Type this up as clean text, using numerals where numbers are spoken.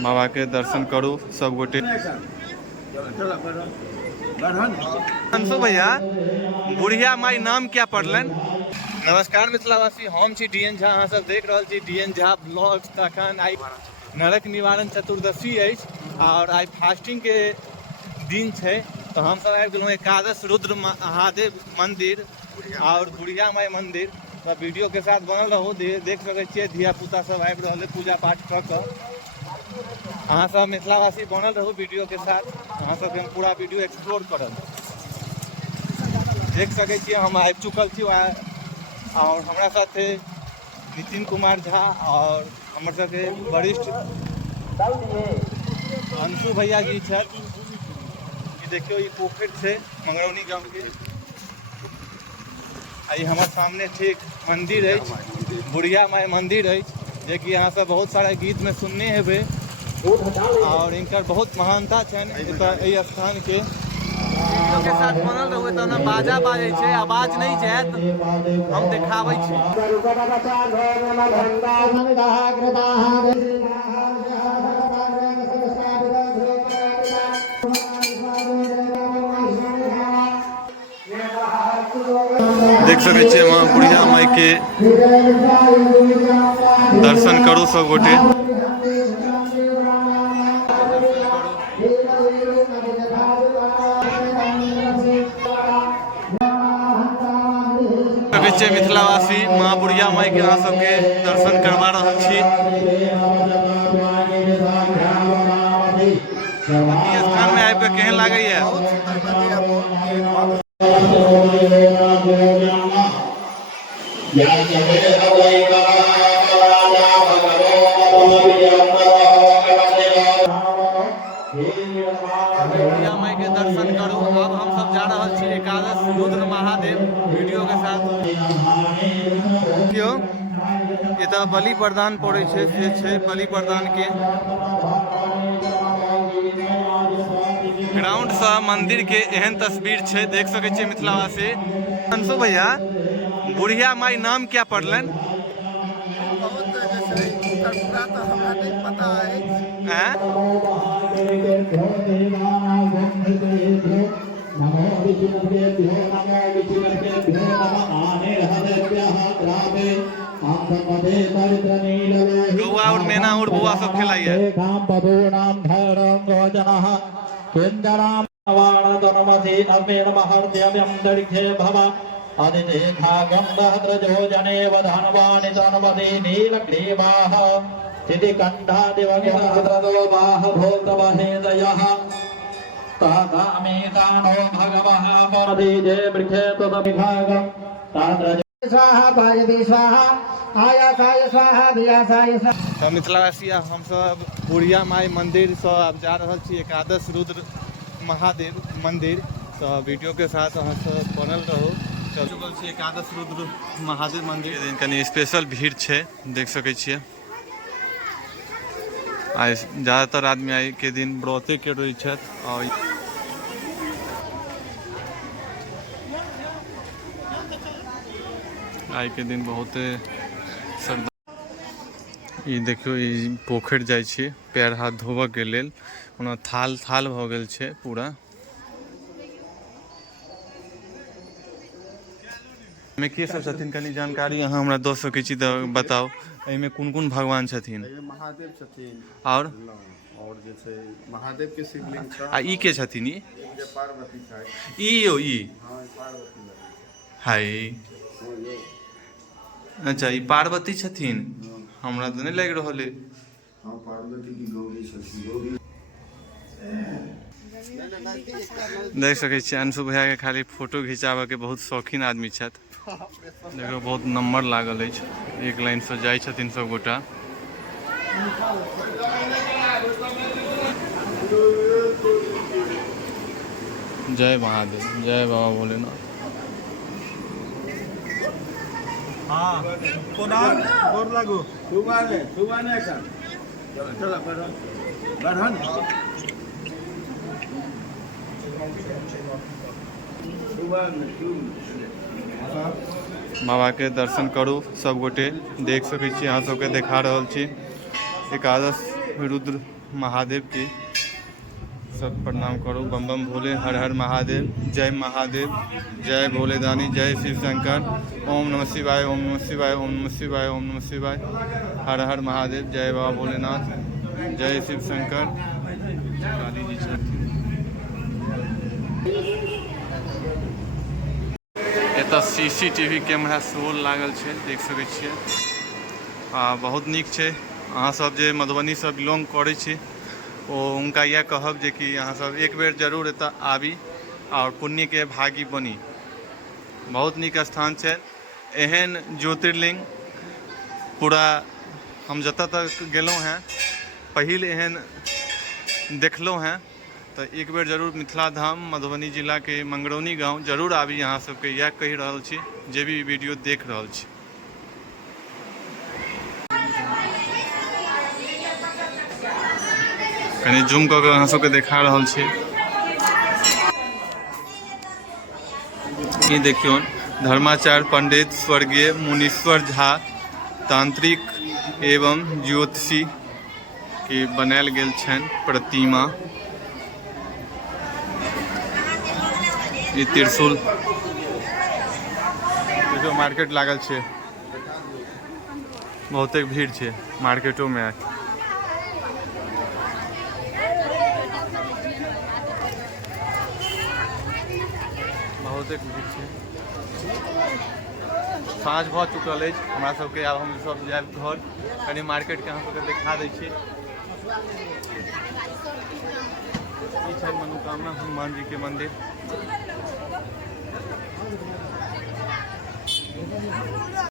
बाबा के दर्शन करू सब गोटे। अंशु भैया बुढ़िया माई नाम क्या पढ़लन? नमस्कार मिथिलावासी, हम छी डीएन झा, अहाँ सब देख रहल छी डीएन झा ब्लॉग्स। तखन आई नरक निवारण चतुर्दशी अछि और आई फास्टिंग के दिन है, तो हम सब आबि गेलहुँ एकादश रुद्र महादेव मंदिर और बुढ़िया माई मंदिर। तो वीडियो के साथ बनल रहू, देख सकै छियै धिया पुता सब आबि रहल है पूजा पाठ कऽ कऽ। अहाँ सब मिथिलावासी बनल रहू वीडियो के साथ, अहाँ सबके हम पूरा वीडियो एक्सप्लोर करब। देख सकै छियै हम आबि चुकल छी और हमारा साथ नितिन कुमार झा और हमर सबके वरिष्ठ अंशु भैया जी छथि। देखियो ये पोखर है मंगरौनी गांव के। आई हमारे सामने ठीक मंदिर है, बुढ़िया माई मंदिर है, जे कि यहाँ सब बहुत सारा गीत में सुनने हेबे और इनकर बहुत महानता है स्थान के। के साथ बनल रहू तो ना बाजा बाजे छे, आवाज नहीं जात, हम देखाबै छी। देख सकै छियै वहाँ बुढ़िया माई के दर्शन करू सब गोटे। मिथिलावासी माँ बुढ़िया माई के अहाँ सबके दर्शन करवा रहल छी। स्थान में आबि कऽ केहन लागैया? बुढ़िया माई के दर्शन करू। अब हम सब जा रहल छी एकादश रुद्र महादेव वीडियो के साथ। एतऽ बलि प्रदान पड़ै छै, से छै बलि प्रदान के। ग्राउंड से मंदिर के एहन तस्वीर छै, देख सकै छियै मिथिलावासी। अंशु भैया बुढ़िया माई नाम क्या पढ़लन? पता है। गौआ और मैना और बुआ सब खिलाइए। अदिते भागंधद्रजो जनेव धनवानि तन्वते नीलग्रीवाः चितिकण्ठादिवगिरद्रदो बाहभूतवहेदयः तातामेकानो भगवः परदीजे वृक्षे तदभिभागम् ताद्रजो स्वाहा पायति स्वाहा आयासाय स्वाहा दियासाय स्वाहा। तो मिथिलावासी हम सब बुढ़िया माई मंदिर से अब जा रहल छी एकादश रुद्र महादेव मंदिर। तो वीडियो के साथ अहाँ सब बनल रहू। चल चुकल छी एकादश रुद्र महादेव मंदिर। कनी स्पेशल भीड़ है, देख सकै छियै। आई ज़्यादातर आदमी आई के दिन व्रते के रही छथि और आई के दिन बहुते श्रद्धा। ये देखियो ई पोखर जाय छी पैर हाथ धोबऽ के लेल, ओना थाल थाल भऽ गेल छै पूरा। में के सब छथिन कनी जानकारी अहाँ हमरा दऽ सकै छी तऽ बताउ, एहिमे कोन कोन भगवान छथिन? महादेव छथिन और जे छै महादेव के शिवलिंग छै। आ ई के छथिन? ई पार्वती छै। ई यो ई हां पार्वती हाय, अच्छा ई पार्वती छथिन? हमरा तऽ नहीं लागि रहल है। हां पार्वती की गौरी छथिन। गौरी देख सकै छियै अंशु भैया के खाली फोटो घिचाबऽ के बहुत शौकीन आदमी छथि। देखो बहुत नंबर लागल है, एक लाइन से जाय छथिन सब गोटा। जय महादेव, जय बाबा भोलेनाथ। हाँ गोर लागू सुबाने का चला बढ़न बाबा के दर्शन करू सब गोटे। देख सकै छी अहाँ सबके देखा रहल छी एकादश रुद्र महादेव की सब प्रणाम करो। बम बम भोले, हर हर महादेव, जय महादेव, जय भोलेदानी, जय शिव शंकर, ओम नमः शिवाय, ओम नमः शिवाय, ओम नमः शिवाय, ओम नमः शिवाय, हर हर महादेव, जय बाबा भोलेनाथ, जय शिव शंकर। काली जी छथिन। एतऽ CCTV कैमरा सेहो लागल छै, देख सकै छियै। बहुत नीक छै। अहाँ सब जे मधुबनी से बिलोंग करै छी ओ उनका यह कहब जे कि अहाँ सब एक बेर जरूर एतऽ आबी और पुण्य के भागी बनी। बहुत नीक स्थान छै। एहन ज्योतिर्लिंग पूरा हम जतऽ तक गेलहुँ हैं पहिल एहन देखलहुँ हैं। तो एक बेर जरूर मिथिला धाम मधुबनी जिला के मंगरौनी गांव जरूर आबी। अहाँ सबके यह कहि रहल छी जे भी वीडियो देख रहल छी। कनी जूम कऽ के अहाँ सबके देखा रहल छी। ई देखियौ धर्माचार्य पंडित स्वर्गीय मुनीश्वर झा तांत्रिक एवं ज्योतिषी के बनायल गेल छनि प्रतिमा। ई त्रिशूल देखियौ मार्केट लागल छै, बहुते भीड़ छै मार्केटो में। बहुते भीड़ छै। साँझ भऽ चुकल अछि हमरा सबके। आब हम सब जायब घर। कनी मार्केट के अहाँ सबके देखा दै छी। ई छै मनोकामना हनुमान जी के मंदिर।